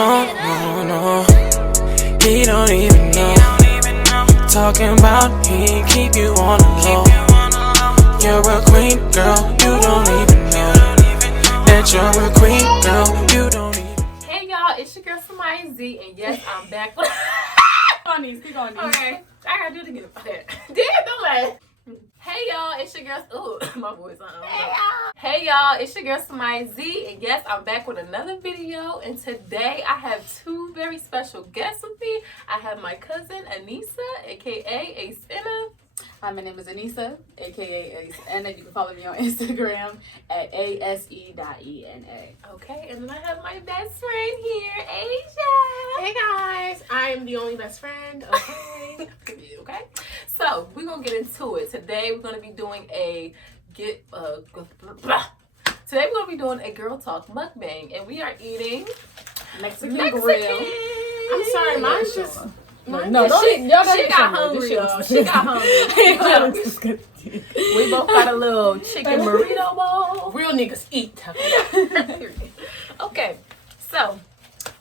no, no. He don't even know. Talking about he ain't keep you on the low. You're a queen, girl, you don't even know that you're a queen, girl, you don't even. Hey y'all, it's your girl Samaya Z, and yes, I'm back with Keep on these. Okay, I gotta do it again. Okay. Damn, don't laugh. Hey y'all, it's your girl. Ooh, my voice. Hey y'all, it's your girl Samaya Z, and yes, I'm back with another video. And today I have two very special guests with me. I have my cousin Aneesa, aka Aneesa. Hi, my name is Aneesa, aka Ace, and you can follow me on Instagram at ase.ena. Okay, and then I have my best friend here, Asia. Hey guys, I am the only best friend. Okay. Okay, so we're gonna get into it. Today we're gonna be doing a girl talk mukbang, and we are eating Mexican Mexican. grill. I'm sorry, mine's just. No, she got hungry, y'all. She got hungry. We both got a little chicken burrito bowl. Real niggas eat. Okay, so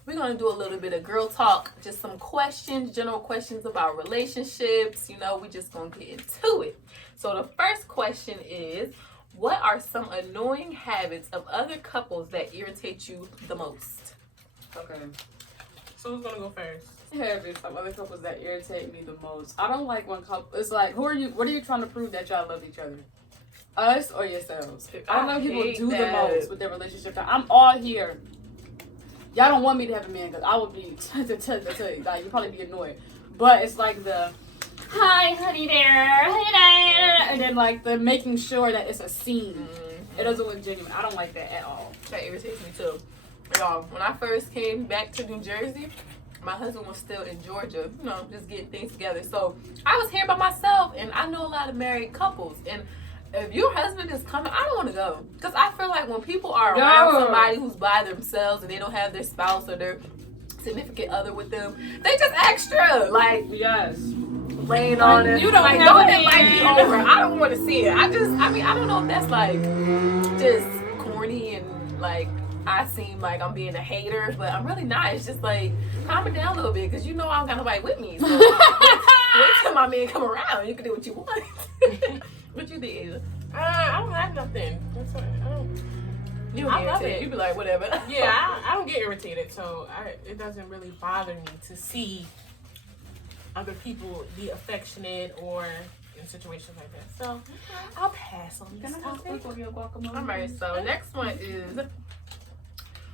we're gonna do a little bit of girl talk, just some questions, general questions about relationships. You know, we just gonna get into it. So the first question is, what are some annoying habits of other couples that irritate you the most? Okay. So who's gonna go first? Habits of other couples that irritate me the most. I don't like when couples. It's like, who are you? What are you trying to prove that y'all love each other? Us or yourselves? I don't know. People do the most with their relationship. I'm all here. Y'all don't want me to have a man because I would be like, you'd probably be annoyed. But it's like the hi, honey there, hey there, and then like the making sure that it's a scene. Mm-hmm. It doesn't look genuine. I don't like that at all. That irritates me too. Y'all, when I first came back to New Jersey, my husband was still in Georgia, you know, just getting things together. So I was here by myself, and I know a lot of married couples. And if your husband is coming, I don't want to go. Because I feel like when people are around somebody who's by themselves and they don't have their spouse or their significant other with them, they just extra. Like, yes. Laying on it. You don't like, have it might be over. I don't want to see it. I don't know if that's like just corny and like, I seem like I'm being a hater, but I'm really not. It's just like, calm it down a little bit, because you know I don't got nobody with me. So wait till my man come around. You can do what you want. What you think, Asia? I don't have nothing. That's what, You don't I love irritate. it. You be like, whatever. Yeah, I don't get irritated, so it doesn't really bother me to see other people be affectionate or in situations like that. So I'll pass on this topic. All right, so next one is,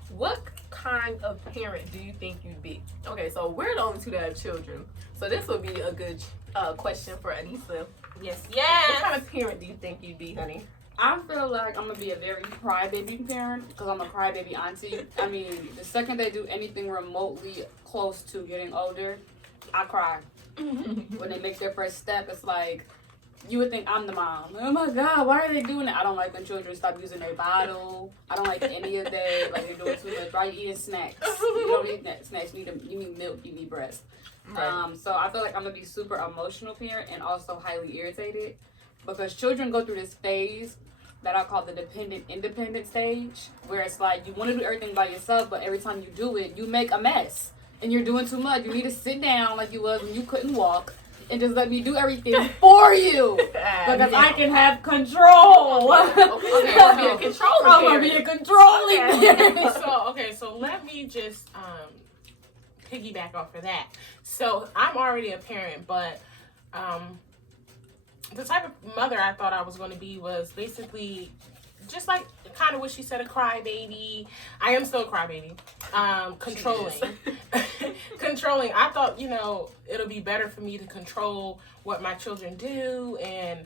what kind of parent do you think you'd be? Okay, so we're the only two that have children. So this would be a good question for Aneesa. Yes. What kind of parent do you think you'd be, honey? I feel like I'm going to be a very crybaby parent because I'm a crybaby auntie. I mean, the second they do anything remotely close to getting older, I cry. When they make their first step, it's like, you would think I'm the mom. Oh my God, why are they doing that? I don't like when children stop using their bottle. I don't like any of that. Like, they're doing too much. Why are you eating snacks? You don't need snacks. You need milk. You need breast. Right. So I feel like I'm going to be super emotional parent and also highly irritated because children go through this phase that I call the independent stage, where it's like you want to do everything by yourself, but every time you do it, you make a mess and you're doing too much. You need to sit down like you was when you couldn't walk and just let me do everything for you because I can have control. Okay, I'm gonna be a controlling I'm gonna be a controlling parent. So let me just piggyback off of that. So I'm already a parent, but the type of mother I thought I was going to be was basically just like kind of what she said, a crybaby. I am still a crybaby. Controlling. Controlling. I thought, you know, it'll be better for me to control what my children do and,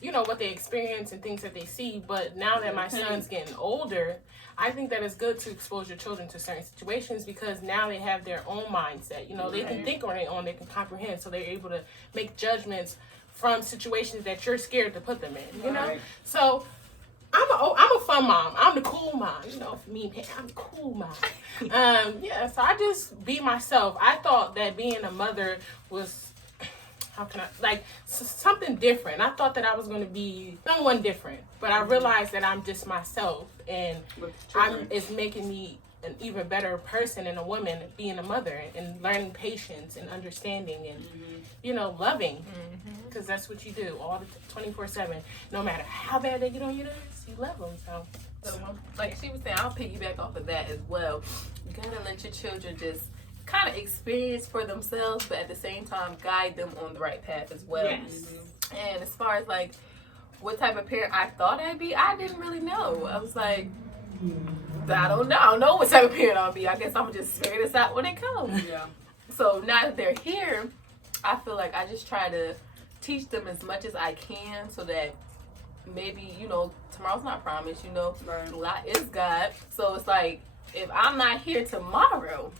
you know, what they experience and things that they see. But now that my son's getting older, I think that it's good to expose your children to certain situations because now they have their own mindset. You know, they can think on their own, they can comprehend, so they're able to make judgments from situations that you're scared to put them in, you know? So I'm a fun mom. I'm the cool mom. You know, for me, I'm the cool mom. So I just be myself. I thought that being a mother was, how can I, like, something different. I thought that I was going to be someone different, but I realized that I'm just myself, and it's making me an even better person and a woman being a mother and learning patience and understanding and loving, because that's what you do all the 24/7. No matter how bad they get on your nerves, you love them. So like she was saying, I'll piggyback off of that as well. You gotta let your children just kind of experience for themselves, but at the same time guide them on the right path as well. Yes. And as far as like what type of parent I thought I'd be, I didn't really know. I was like, I don't know what type of parent I'll be. I guess I'm gonna just figure this out when it comes. Yeah. So now that they're here, I feel like I just try to teach them as much as I can so that maybe, tomorrow's not promised, Right. a lot is God. So it's like, if I'm not here tomorrow,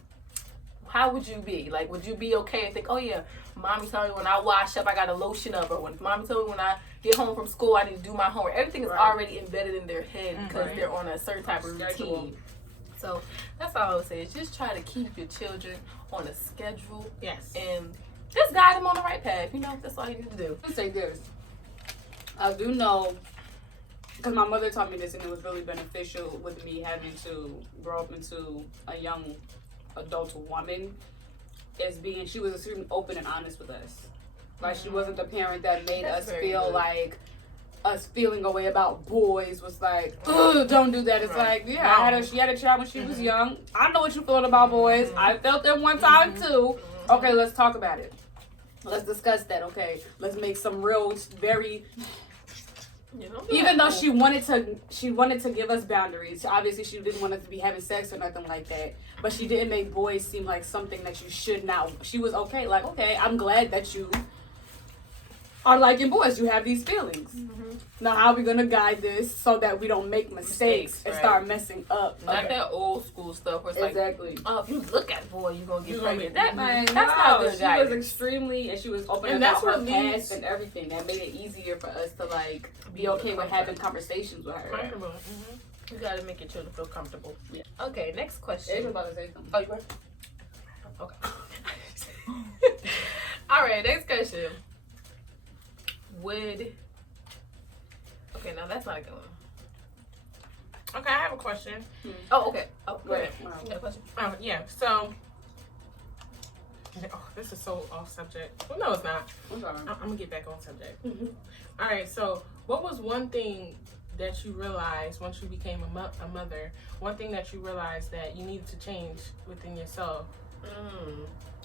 how would you be? Like, would you be okay and think, oh yeah, mommy told me when I wash up, I got to lotion up, or when mommy told me when I get home from school, I need to do my homework. Everything is already embedded in their head because they're on a certain type of routine. So that's all I would say, is just try to keep your children on a schedule. Yes. And just guide them on the right path. That's all you need to do. Let's say this. I do know, because my mother taught me this, and it was really beneficial with me having to grow up into a young adult woman, is she was extremely open and honest with us. Like, she wasn't the parent that made us feel like us feeling a way about boys was like, ugh, don't do that. It's like, yeah, she had a child when she was young. I know what you feel about boys. I felt them one time too. Okay, let's talk about it. Let's discuss that. Okay, let's make some real, very. Even though she wanted to give us boundaries. Obviously, she didn't want us to be having sex or nothing like that. But she didn't make boys seem like something that you should not. She was okay. Like, okay, I'm glad that you are liking boys. You have these feelings. Now, how are we gonna guide this so that we don't make mistakes and start messing up? Like that old school stuff where it's exactly. like, oh, if you look at a boy, you're gonna get pregnant. That's not good. She was extremely, and she was open about her past and everything. That made it easier for us to like be okay with having conversations with her. Comfortable. You gotta make your children feel comfortable. Yeah. Okay, next question. I was about to say something. Oh, you ready? Okay. All right, next question. Okay, now that's not a good one. Okay, I have a question. Oh, okay. Oh, go ahead. Wow. You got a question? Yeah, so this is so off subject. Well, no, it's not. I'm sorry. I'm gonna get back on subject. All right, so what was one thing that you realized once you became a mother? One thing that you realized that you needed to change within yourself?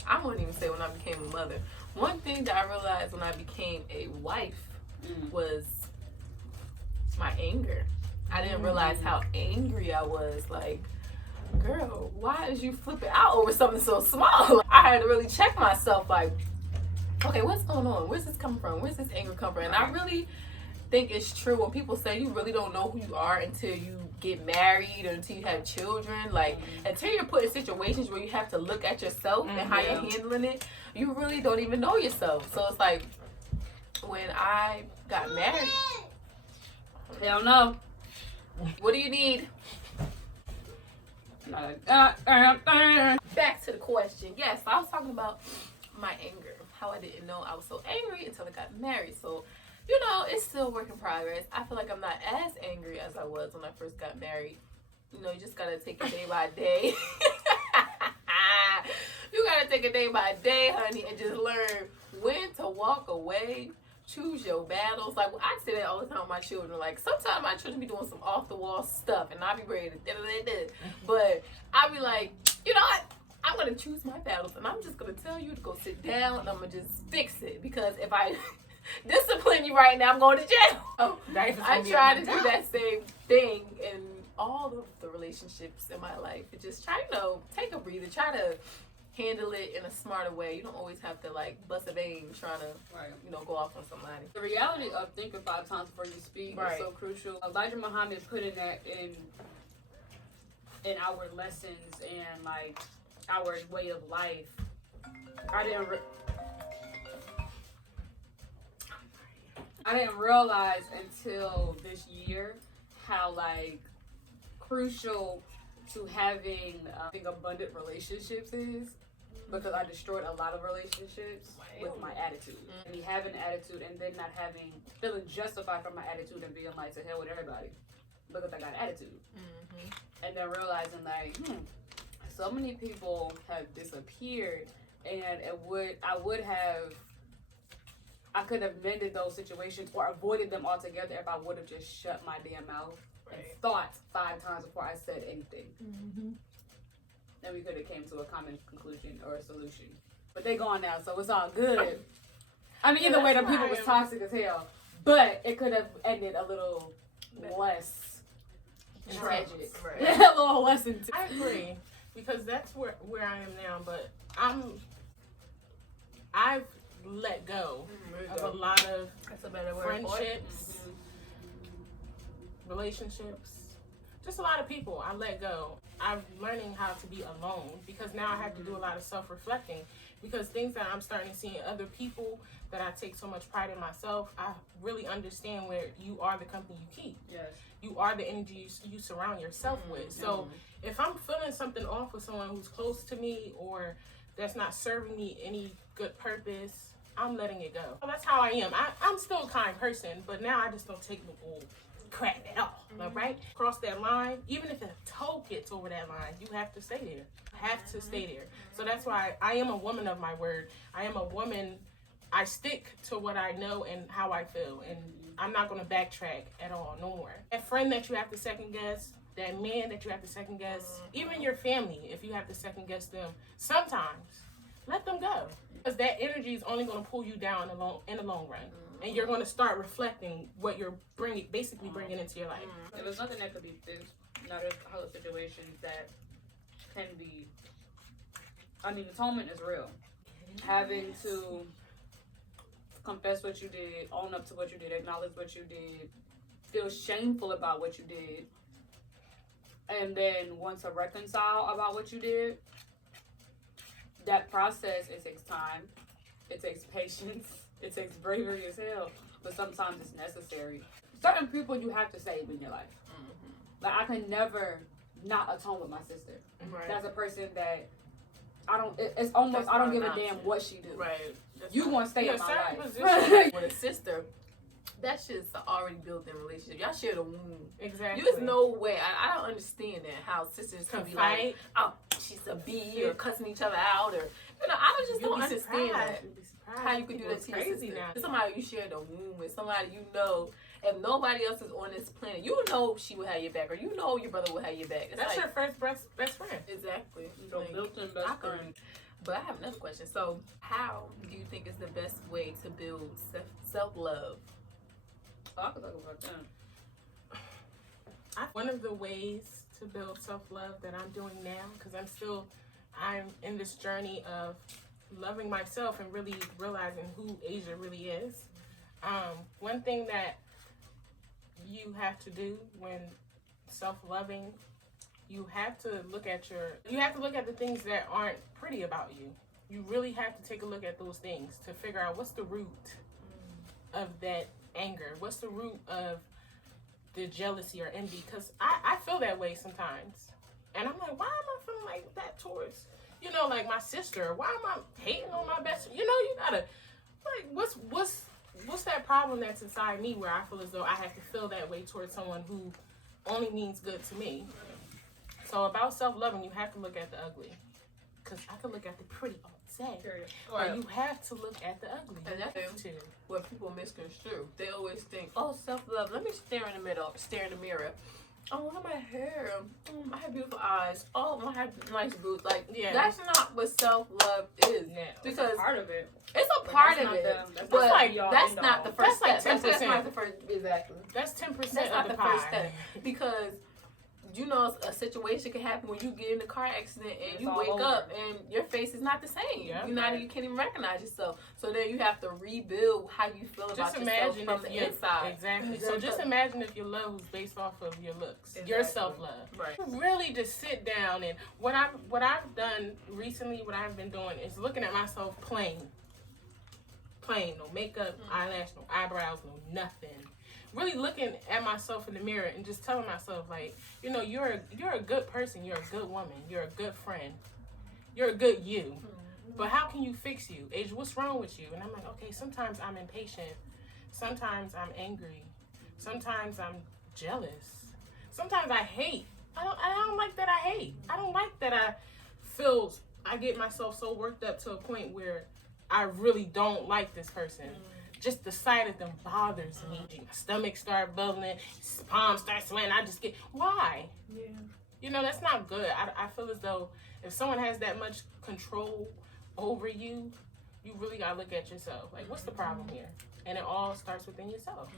I wouldn't even say when I became a mother. One thing that I realized when I became a wife was my anger. I didn't realize how angry I was. Like, girl, why is you flipping out over something so small? I had to really check myself, like, okay, what's going on? Where's this coming from? Where's this anger come from? And I really think it's true when people say you really don't know who you are until you get married or until you have children. Like, until you're put in situations where you have to look at yourself and how you're handling it, you really don't even know yourself. So it's like, when I got married, Hell no. what do you need? Back to the question. Yes, I was talking about my anger. How I didn't know I was so angry until I got married. So, it's still a work in progress. I feel like I'm not as angry as I was when I first got married. You just gotta take it day by day. You gotta take it day by day, honey, and just learn when to walk away. Choose your battles. Like, I say that all the time with my children. Like, sometimes my children be doing some off the wall stuff, and I be ready to but I be like, you know what? I'm gonna choose my battles, and I'm just gonna tell you to go sit down, and I'm gonna just fix it. Because if I discipline you right now, I'm going to jail. I try to do that same thing in all of the relationships in my life. And just try, take a breather. Try to handle it in a smarter way. You don't always have to like bust a vein trying to, go off on somebody. The reality of thinking 5 times before you speak is so crucial. Elijah Muhammad put in that in our lessons and like our way of life. I didn't realize until this year how like crucial to having abundant relationships is, because I destroyed a lot of relationships with my attitude. And having attitude and then not feeling justified for my attitude and being like, to hell with everybody. because I got attitude. And then realizing like, so many people have disappeared, and I could have mended those situations or avoided them altogether if I would have just shut my damn mouth and thought 5 times before I said anything. Then we could have came to a common conclusion or a solution. But they gone now, so it's all good. I mean, either way, the people was toxic as hell, but it could have ended a little less tragic, a little less intense. I agree, because that's where I am now. But I've let go of a lot of friendships, relationships, just a lot of people. I let go. I'm learning how to be alone, because now I have to do a lot of self-reflecting, because things that I'm starting to see in other people that I take so much pride in myself, I really understand where you are the company you keep. Yes. You are the energy you surround yourself with. So if I'm feeling something off with someone who's close to me or that's not serving me any good purpose, I'm letting it go. Well, that's how I am. I'm still a kind person, but now I just don't take the bull crap at all. Right? Cross that line, even if a toe gets over that line, you have to stay there. Have to stay there. So that's why I am a woman of my word. I am a woman. I stick to what I know and how I feel, and I'm not going to backtrack at all, no more. That friend that you have to second guess, that man that you have to second guess, even your family, if you have to second guess them, sometimes let them go, because that energy is only going to pull you down in the long run, and you're going to start reflecting what you're basically bringing into your life. If there's nothing that could be fixed, there's other situations that can be. I mean, atonement is real. Having to confess what you did, own up to what you did, acknowledge what you did, feel shameful about what you did, and then want to reconcile about what you did. That process, it takes time, it takes patience, it takes bravery as hell, but sometimes it's necessary. Certain people you have to save in your life. Like, I can never not atone with my sister. That's a person that it's almost, I don't give a damn what she do. Right. You want to stay in my life. With a sister, that's just an already built-in relationship. Y'all share the womb. Exactly. There's no way. I don't understand that, how sisters can be like, oh, she's a B, or cussing each other out, or, I just don't understand that. How you could do that to your sister. Somebody you share the womb with, somebody you know, if nobody else is on this planet, you know she will have your back, or you know your brother will have your back. That's like, your first best friend. Exactly. Like, built-in best friend. But I have another question. So, how do you think is the best way to build self-love? Oh, I could talk about that. One of the ways to build self-love that I'm doing now, because I'm in this journey of loving myself and really realizing who Asia really is. One thing that you have to do when self-loving, you have to look at the things that aren't pretty about you. You really have to take a look at those things to figure out what's the root of that anger, what's the root of the jealousy or envy, because I feel that way sometimes, and I'm like, why am I feeling like that towards like my sister? Why am I hating on my best? You gotta, like, what's that problem that's inside me where I feel as though I have to feel that way towards someone who only means good to me? So about self-loving, you have to look at the ugly, because I can look at the pretty all day, but you have to look at the ugly. And that's what people misconstrue. They always think, oh, self-love, let me stare in the mirror. Oh, look at my hair. I have beautiful eyes. Oh, I have nice boots. Like, that's not what self-love is. Yeah. Because it's a part of it. It's a part of it. But that's not the first step. That's not the first, exactly. That's 10% That's not the first step. Because, a situation can happen when you get in a car accident and you wake up and your face is not the same. Yeah. You can't even recognize yourself. So then you have to rebuild how you feel about yourself from the inside. Exactly. So just imagine if your love was based off of your looks, your self-love. Right. Really just sit down, and what I've done recently, what I've been doing is looking at myself plain, no makeup, eyelash, no eyebrows, no nothing. Really looking at myself in the mirror and just telling myself, like, you're a good person, you're a good woman, you're a good friend, you're a good you. But how can you fix you? Age, what's wrong with you? And I'm like, okay, sometimes I'm impatient, sometimes I'm angry, sometimes I'm jealous, sometimes I hate. I don't like that I hate. I don't like that I get myself so worked up to a point where I really don't like this person. Just the sight of them bothers me. My stomach start bubbling, palms start sweating. I just get, why? Yeah. You know, that's not good. I feel as though if someone has that much control over you, you really gotta look at yourself. Like, what's the problem here? And it all starts within yourself.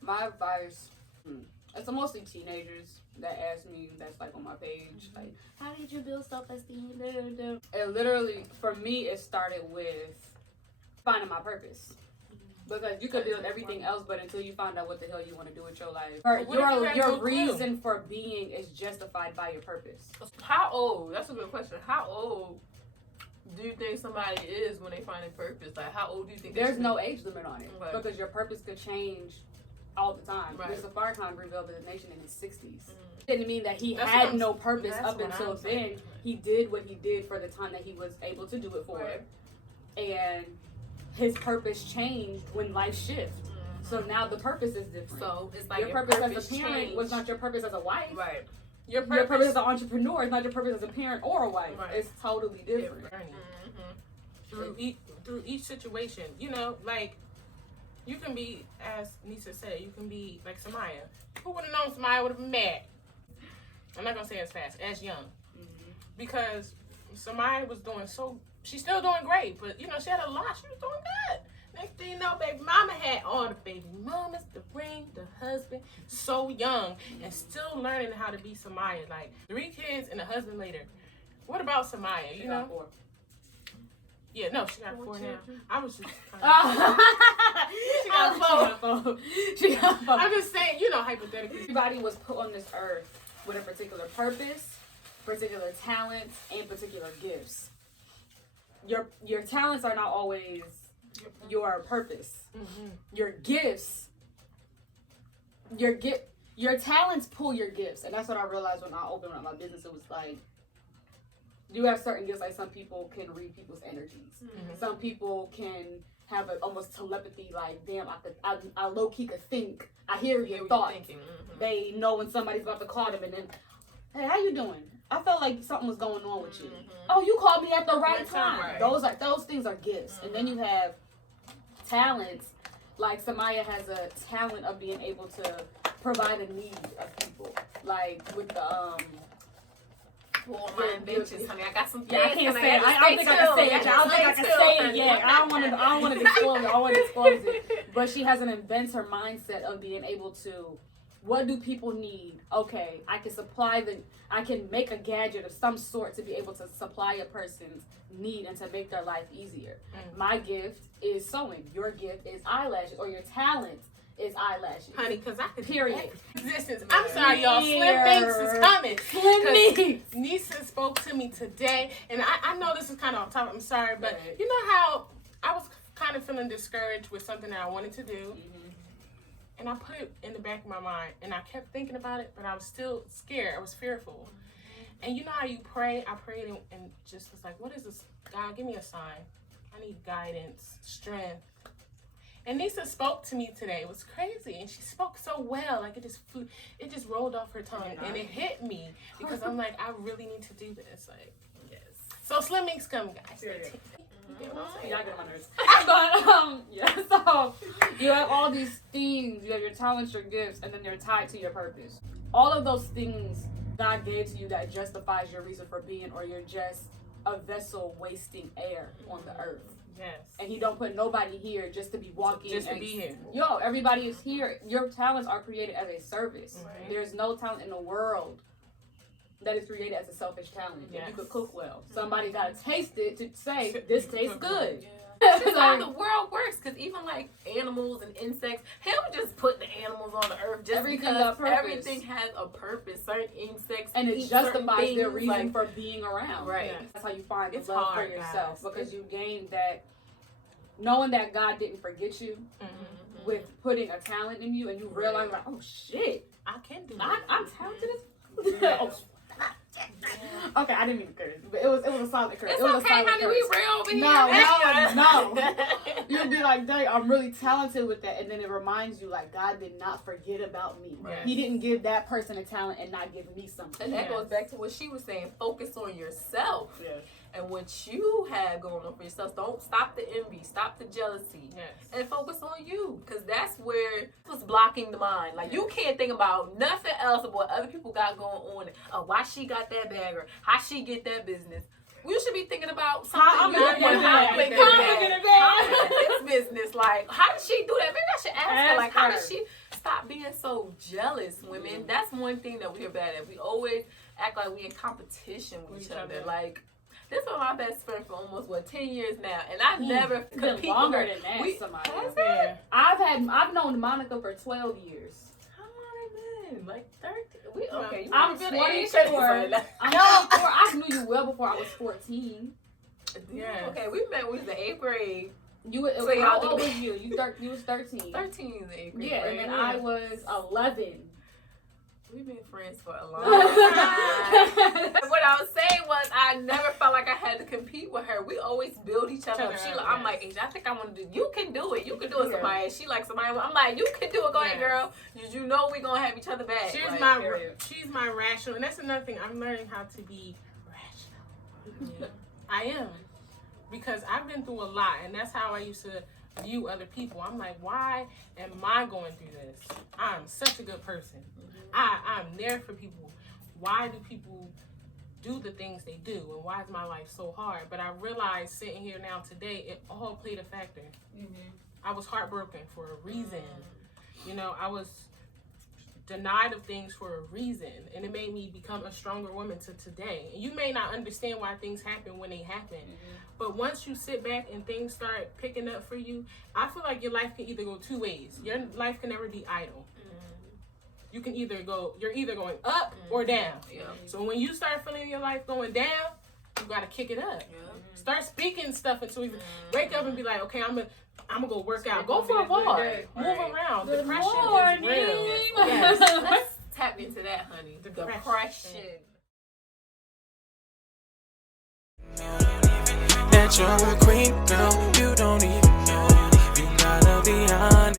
My advice, it's mostly teenagers that ask me, that's like on my page, like, how did you build self-esteem? And literally, for me, it started with finding my purpose. Because you could build everything else, but until you find out what the hell you want to do with your life, your reason for being is justified by your purpose. How old? That's a good question. How old do you think somebody is when they find their purpose? Like, how old do you think? There's no age limit on it, right. Because your purpose could change all the time. Right. Mr. Farrakhan revealed the nation in his 60s. Didn't mean that he That's had no purpose that's up what until I'm saying. then. He did what he did for the time that he was able to do it for. Right. And his purpose changed when life shifted. So now the purpose is different. So it's like your purpose as a parent changed. was not your purpose as a wife. Right. Your purpose as an entrepreneur is not your purpose as a parent or a wife. Right. It's totally different. Through each situation, you know, like, you can be, as Aneesa said, you can be like Samaya. Who would have known Samaya would have been mad? I'm not gonna say as fast, as young, because Samaya was doing she's still doing great, but you know, she had a lot. She was doing good. Next thing you know, baby mama had all the baby mamas, the ring, the husband, so young and still learning how to be Samaya. Like 3 kids and a husband later. What about Samaya? You know? 4. Yeah, no, she got 4 now. I was just. She got 4. I'm just saying, you know, hypothetically. Everybody was put on this earth with a particular purpose, particular talents, and particular gifts. Your talents are not always your purpose. Your gifts, your talents pull your gifts, and that's what I realized when I opened up my business. It was like, you have certain gifts, like some people can read people's energies. Some people can have almost telepathy, like, damn, I low-key could think. I hear your thoughts. They know when somebody's about to call them, and then, hey, how you doing? I felt like something was going on with you. Oh, you called me at the right time. Right. Those things are gifts. And then you have talents. Like Samaya has a talent of being able to provide a need of people. Like with the my inventions, honey. I got some things. Yeah, I can't say it. I don't think I can say it. I don't think I can say it yet. I don't want to disclose it. I want to disclose it. But she has an inventor mindset of being able to, what do people need? Okay, I can make a gadget of some sort to be able to supply a person's need and to make their life easier. My gift is sewing. Your gift is eyelashes, or your talent is eyelashes. Honey, because I could Period. Existence. I'm sorry, y'all. Slim Banks is coming. Slim Aneesa spoke to me today, and I know this is kind of off topic. I'm sorry, but you know how I was kind of feeling discouraged with something that I wanted to do. And I put it in the back of my mind, and I kept thinking about it, but I was still scared. I was fearful. And you know how you pray? I prayed and just was like, what is this? God, give me a sign. I need guidance, strength. And Aneesa spoke to me today. It was crazy. And she spoke so well. Like, it just rolled off her tongue. And it hit me because I'm like, I really need to do this. Like, yes. So Slim Ink's coming, guys. Yeah, I get on my nerves. But so you have all these things. You have your talents, your gifts, and then they're tied to your purpose. All of those things God gave to you that justifies your reason for being, or you're just a vessel wasting air on the earth. Yes. And He don't put nobody here just to be walking. Just to be here. Yo, everybody is here. Your talents are created as a service. Right. There's no talent in the world that is created as a selfish talent. Yes. You could cook well. Somebody got to taste it to say, this tastes good. That's just how the world works, because even like animals and insects, Him just put the animals on the earth just because everything has a purpose. Certain insects and it justifies their reason for being around. Right. Yeah. That's how you find the love for yourself, because you gain that, knowing that God didn't forget you with putting a talent in you, and you realize like, oh shit, I can do that. I'm talented as Okay, I didn't mean to curse, but it was a solid curse. It's it was okay, a solid honey. curse. We real over here. No. You'll be like, dang, I'm really talented with that. And then it reminds you, like, God did not forget about me. Right. He didn't give that person a talent and not give me something. And that goes back to what she was saying. Focus on yourself. Yeah. And what you have going on for yourself. Don't stop the envy. Stop the jealousy. Yes. And focus on you. Because that's where what's blocking the mind. Like, you can't think about nothing else about what other people got going on. Or why she got that bag. Or how she get that business. You should be thinking about something. How I'm gonna get this business. Like, how did she do that? Maybe I should ask her. Like, how did she stop being so jealous, women? That's one thing that we are bad at. We always act like we in competition with each other. Like, this was my best friend for almost 10 years now, and I never competed longer than that. Somebody. I've known Monica for 12 years. How long have been? Like 13? Okay, I'm 24. I knew you well before I was 14. Yeah. Okay, we met when we was in 8th grade. How old was you? You was 13. 13 in the 8th grade. Yeah, and then I was 11. We've been friends for a long time. What I was saying was, I never felt like I had to compete with her. We always build each other up. I'm like, I think I want to do. You can do it. You can do it, somebody. She like somebody. I'm like, you can do it. Go ahead, girl. You know we gonna have each other back. She's my rational, and that's another thing. I'm learning how to be rational. Yeah. I am, because I've been through a lot, and that's how I used to view other people. I'm like, why am I going through this? I'm such a good person. I'm there for people. Why do people do the things they do, and why is my life so hard? But I realized sitting here now today, it all played a factor. I was heartbroken for a reason. You know, I was denied of things for a reason, and it made me become a stronger woman to today. And you may not understand why things happen when they happen, but once you sit back and things start picking up for you, I feel like your life can either go two ways. Your life can never be idle. You can you're either going up or down. Yeah. So when you start feeling your life going down, you gotta kick it up. Start speaking stuff into it. Wake up and be like, okay, I'm gonna go work out. Go for a walk. Move around. Good Depression morning. is real. Yes. Let's tap into that, honey. Depression. That you're a queen, girl.